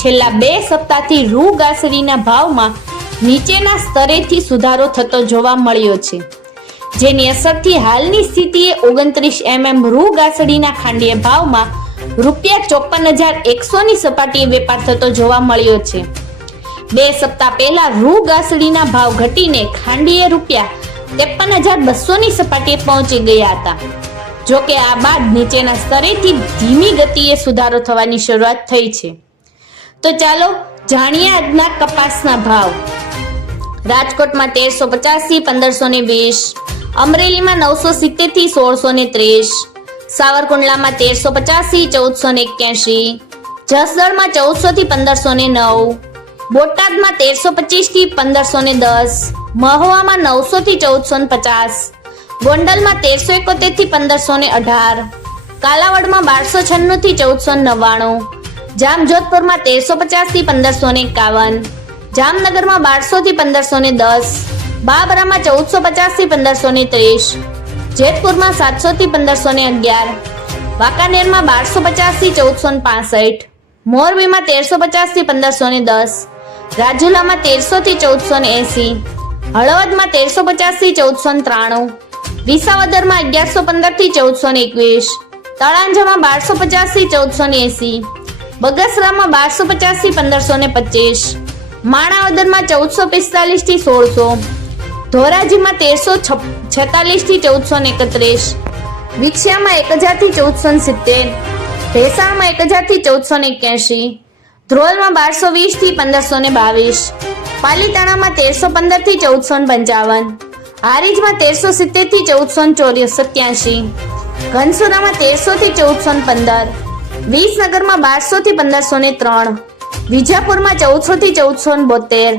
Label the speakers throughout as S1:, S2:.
S1: છેલ્લા બે સપ્તાહથી રૂ ઘાસરીના ભાવમાં નીચેના સ્તરેથી સુધારો થતો જોવા મળ્યો છે. જેની અસરથી હાલની સ્થિતિએ ઓગણત્રીસ એમએમ રૂ ઘાસડીના ખાંડીય ભાવમાં રૂપિયા ચોપન હજાર એકસોની સપાટીએ વેપાર થતો જોવા મળ્યો છે. બે સપ્તાહ પહેલા રૂ ઘાસડીના ભાવ ઘટીને ખાંડીએ રૂપિયા ત્રેપન હજાર બસોની સપાટીએ પહોંચી ગયા હતા. જો કે આ બાદ નીચેના સ્તરેથી ધીમી ગતિએ સુધારો થવાની શરૂઆત થઈ છે. તો ચાલો જાણીએ આજના કપાસના ભાવ. રાજકોટમાં તેરસો પચાસથી પંદરસો ને વીસ. અમરેલીમાં નવસો સિત્તેરથી સોળસો ને ત્રીસ. સાવરકુંડલામાં તેરસો પચાસથી ચૌદસો ને એક્યાસી. જસદણમાં ચૌદસોથી પંદરસો ને નવ. બોટાદમાં તેરસો પચીસથી પંદરસો ને દસ. મહુવામાં નવસોથી ચૌદસો ને પચાસ. ગોંડલમાં તેરસો એકોતેરથી પંદરસો ને અઢાર. કાલાવડમાં બારસો છન્નુંથી ચૌદસો નવ્વાણું. જામજોધપુરમાં તેરસો પચાસથી પંદરસો ને એકાવન, જામનગરમાં બારસો થી પંદરસો ને દસ, બાબરામાં ચૌદસો પચાસથી પંદરસો ને ત્રીસ, જેતપુરમાં સાતસો થી પંદરસો ને અગિયાર, વાંકાનેરમાં બારસો પચાસથી ચૌદસો ને પાસઠ, મોરબીમાં તેરસો પચાસથી પંદરસો ને દસ, રાજુલામાં તેરસો થી ચૌદસો ને એસી, હળવદમાં તેરસો પચાસથી ચૌદસો ને ત્રાણું, વિસાવદરમાં અગિયારસો પંદરથી ચૌદસો ને એકવીસ, તળાંજામાં બારસો પચાસથી ચૌદસો ને એસી બગસરામાં બારસો પચાસથી પંદરસો ને પચીસ. માણાવદરમાં ચૌદસો પિસ્તાલીસથી સોળસો. ધોરાજીમાં તેરસો છેતાલીસથી ચૌદસો ને એકત્રીસ. વિક્ષામાં એક હજારથી ચૌદસો ને સિત્તેર. ભેસાણમાં એક હજારથી ચૌદસો ને એક્યાસી. ધ્રોલમાં બારસો વીસથી પંદરસો ને બાવીસ. પાલીતાણામાં તેરસો પંદરથી ચૌદસો પંચાવન. હારીજમાં તેરસો સિત્તેરથી ચૌદસો ચોર્ય, સત્યાસી. ઘનસુરામાં તેરસો થી ચૌદસો પંદર. વિસનગરમાં બારસો થી પંદરસો ને ત્રણ, વિજાપુરમાં ચૌદસો થી ચૌદસો ને બોતેર,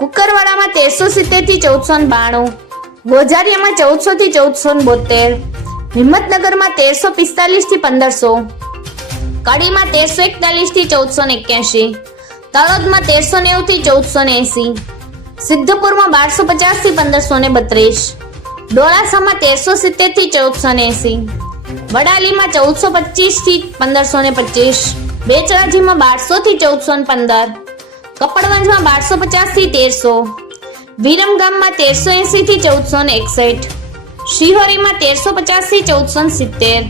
S1: કુકરવાડામાં તેરસો સિત્તેરથી ચૌદસો ને બાણું, ગોઝારિયામાં ચૌદસો થી ચૌદસો ને બોતેર, હિંમતનગરમાં તેરસો પિસ્તાલીસથી પંદરસો, કડીમાં તેરસો એકતાલીસથી ચૌદસો ને એક્યાસી તળોદમાં તેરસો નેવું થી ચૌદસો ને એસી, સિદ્ધપુરમાં બારસો પચાસથી પંદરસો ને બત્રીસ, ડોળાસામાં તેરસો સિત્તેરથી ચૌદસો ને એસી વડાલીમાં ચૌદસો પચીસથી પંદરસો ને પચીસ. બેચરાજીમાં બારસો થી ચૌદસો ને પંદર. કપડવંજમાં બારસો પચાસથી તેરસો. વિરમગામમાં તેરસો એસી થી ચૌદસો ને એકસઠ. શિહોરીમાં તેરસો પચાસથી ચૌદસો ને સિત્તેર.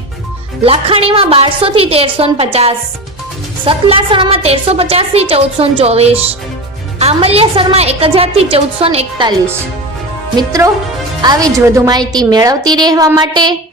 S1: લાખાણીમાં બારસો થી તેરસો ને પચાસ. સતલાસણમાં તેરસો પચાસથી ચૌદસો ને ચોવીસ. આંબલિયાસરમાં એક હજારથી ચૌદસો ને એકતાલીસ. મિત્રો, આવી જ વધુ માહિતી મેળવતી રહેવા માટે